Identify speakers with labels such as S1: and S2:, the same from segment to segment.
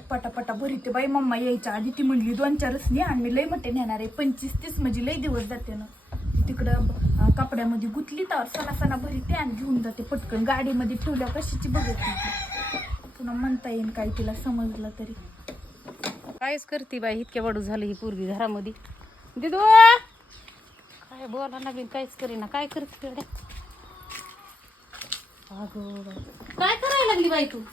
S1: पटापटा भरीते बाई. मम्मा यायच्या आधी ती म्हणली 2-4च ने आणि मी लय मोठे नेणार आहे. 25-30 म्हणजे लय दिवस जाते ना. तिकडं कपड्यामध्ये गुतली तर सणा भरीते आणि घेऊन जाते पटकन. गाडीमध्ये ठेवल्या कशाची बघत नाही. पुन्हा म्हणता येईल काय तिला समजलं तरी.
S2: कायच करते बाई, इतक्या वाढू झालं ही पोरगी घरामध्ये. दिदू काय बोला ना बिन, काहीच करीना. काय करते तिकडे? अगं काय करायला लागली बाई तू?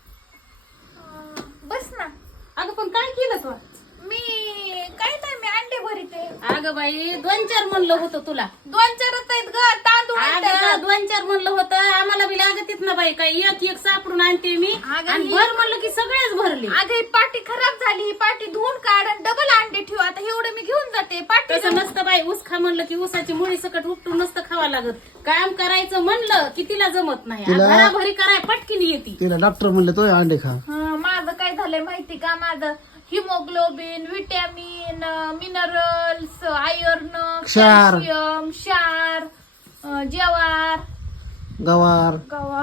S1: बस ना.
S2: अगं पण काय केलं तू?
S1: मी काय नाही, मी अंडे भरीते.
S2: अगं बाई 2-4 म्हणलं होतं तुला.
S1: 2-4च आहेत ग. तांदूळ
S2: अगं 2-4 म्हणलं होतं. आम्हाला बी लागतीत ना बाई. काय एक सापडून आणते मी आणि भर म्हणलं की सगळेच भरले.
S1: अगं ही पाटी खराब झाली. ही पाटी धुवून काढ आणि डबल अंडे ठेव. आता एवढं मी घेऊन जाते. पाटी
S2: तसं नसतं बाई. ऊस खा म्हणलं की ऊसाची मुळी सकट उपटून नसतं खावा लागत. काम करायचं म्हणलं की तिला जमत नाही. घराभरी कराय पटकीन येते.
S3: तिला डॉक्टर म्हणले तो अंडे खा.
S1: माझं काय झालंय माहिती का? माझं हिमोग्लोबिन, विटॅमिन, मिनरल्स, आयर्न,
S3: क्षार.
S1: कॅल्शियम, क्षार, ज्वार,
S3: गवार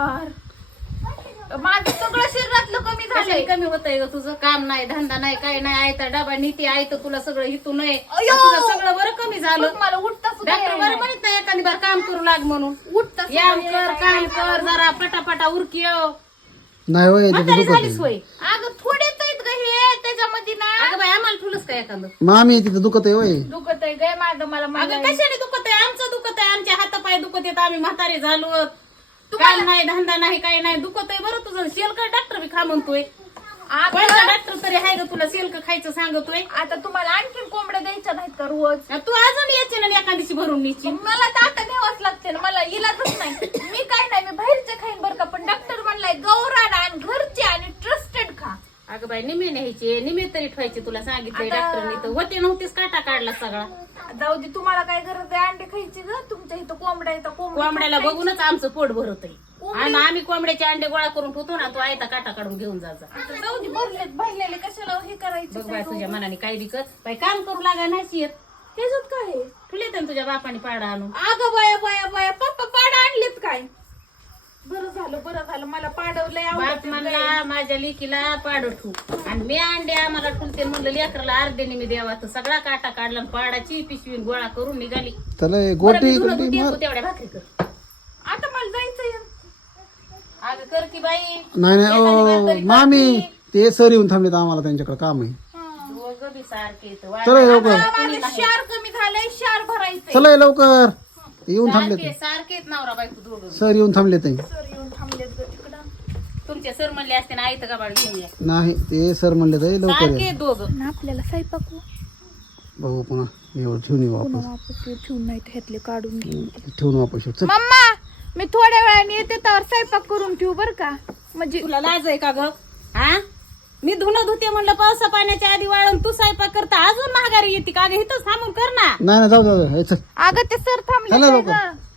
S1: माझं सगळं शरीरातलं कमी झालंय.
S2: कमी होतंय ग तुझं. काम नाही, धंदा नाही, काय नाही. आयता डबा नीती आयत तुला सगळं हितू नये.
S1: अयो!
S2: तुझं सगळं बरं कमी झालं.
S1: मला उठता सुद्धा
S2: डॉक्टर बरं म्हणत नाही एखादी बार काम करू लाग म्हणून.
S1: उठता
S2: याम कर, काम कर, जरा पटापटा उरकी येव.
S3: नाही होय
S2: म्हातारी झालीस होय.
S1: अगं थोडेच आहेत ग हे. त्याच्यामध्ये ना
S2: अगं बाई आम्हाला ठुलच काय एखादं
S3: मामी तिथं दुखत आहे होय.
S1: दुखत आहे ग माझं. मला
S2: अगं कशाने दुखत आहे? आमचं दुखत आहे. आमचे हातापाय दुखत आहेत. आम्ही म्हातारे झालो. काम नाही, धंदा नाही, काही नाही. दुखत आहे बरं तुझं. शेलकट डॉक्टर बी खा म्हणतोय. कोणता डॉक्टर तरी आहे ग तुला शेलक खायचं सांगतोय?
S1: आता तुम्हाला आणखीन कोंबड्या द्यायच्या नाहीत का रोज?
S2: तू अजून यायची ना एखादीशी भरून न्यायची.
S1: मला तर आता न्यावंच लागते ना. मला इलाजच नाही. मी काय नाही, मी बाहेरचे खाईन बरं का. पण डॉक्टर म्हणलाय गौराड आणि घरचे आणि ट्रस्टेड खा.
S2: अगं बाई निमे न्यायचे, निमे तरी ठेवायचे तुला सांगितलंय डॉक्टरनी. तर होते नव्हतीच काटा काढला सगळा.
S1: जाऊ दे, तुम्हाला काय गरज आहे अंडे खायची ग? तुमच्या इथं कोंबड्या येतं.
S2: कोंबड्याला बघूनच आमचं पोट भरत आहे. आणि आम्ही कोंबड्याचे अंडे गोळा करून ठेवतो ना. तू आयता काटा काढून घेऊन जा.
S1: जाऊ दे, भरलेले कशाला हे करायचं?
S2: बघ बाय तुझ्या मनाने काय विकत बाई काम करू लागा नाही येत.
S1: त्याच्यात काय आहे?
S2: तुला तर तुझ्या बापाने पाडा आणून.
S1: अगं बाया पप्पा पाडा आणलेत काय? बरं झालं मला पाडवलंय.
S2: बाप म्हणला माझ्या लेकीला पाडो ठू आणि मी अंडे आम्हाला ठुलते म्हणलं लेकराला अर्ध्याने मी द्यावा. तर सगळा काटा काढला आणि पाडाची पिशवी गोळा करून निघाली.
S3: गोटी
S2: तेवढ्या भाकरी कर.
S1: आता मला जायचंय.
S2: अगं कर की बाई.
S3: नाही मामी ते सर येऊन थांबलेत. आम्हाला त्यांच्याकडे काम आहे.
S2: दोघं बी सारखे
S3: चला लवकर.
S1: माझं क्षार कमी झालंय. क्षार भरायचंय.
S3: चला लवकर. येऊन थांबलेत
S2: सारखेच नवरा बायको दोघं.
S3: सर येऊन थांबले ते.
S1: सर येऊन थांबलेत ग तिकडं.
S2: तुमच्या सर म्हणले असते ना आयत गाबाळ घेऊन या.
S3: नाही ते सर म्हणले ते लवकर
S2: सारखे
S3: या.
S2: दोघं.
S1: आपल्याला स्वयंपाक
S3: बघू पुन्हा एवढं ठेवून येऊ वापस.
S1: वापस ठेवून नाही ह्यातले काढून
S3: ठेवून वापस येऊ. चल.
S1: मम्मा मी थोड्या वेळाने येते तर स्वयंपाक करून ठेवू बर का? म्हणजे
S2: तुला लाज आहे का ग? हा मी धुणं धुते म्हणलं पावसा पाण्याच्या आधी वाळून तू स्वयंपाक करता अजून महागारी येते का ग? इथंच थांबून कर ना.
S3: नाही जाऊ.
S1: अगं ते सर थांबले
S3: चला
S1: काय
S3: लवकर.
S1: गं?